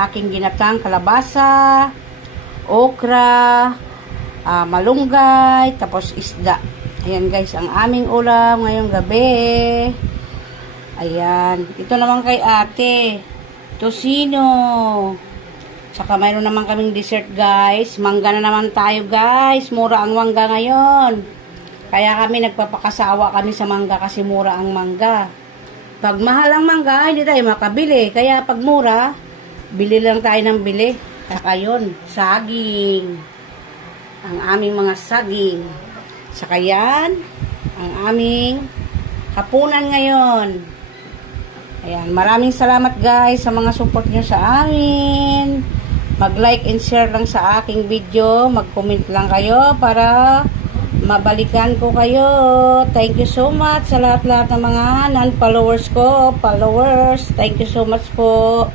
Aking ginatang kalabasa, okra, malunggay, tapos isda. Ayan guys, ang aming ulam ngayong gabi. Ayan, ito naman kay ate, tosino. Tsaka mayroon naman kaming dessert guys. Mangga na naman tayo guys. Mura ang mangga ngayon. Kaya kami nagpapakasawa kami sa mangga kasi mura ang mangga. Pag mahal ang mangga, hindi tayo makabili. Kaya pag mura, bili lang tayo ng bili. Saka yun, saging. Ang aming mga saging. Saka yan, ang aming hapunan ngayon. Ayan, maraming salamat guys sa mga support nyo sa amin. Mag-like and share lang sa aking video. Mag-comment lang kayo para mabalikan ko kayo. Thank you so much sa lahat-lahat ng mga non-followers ko. Followers, thank you so much po.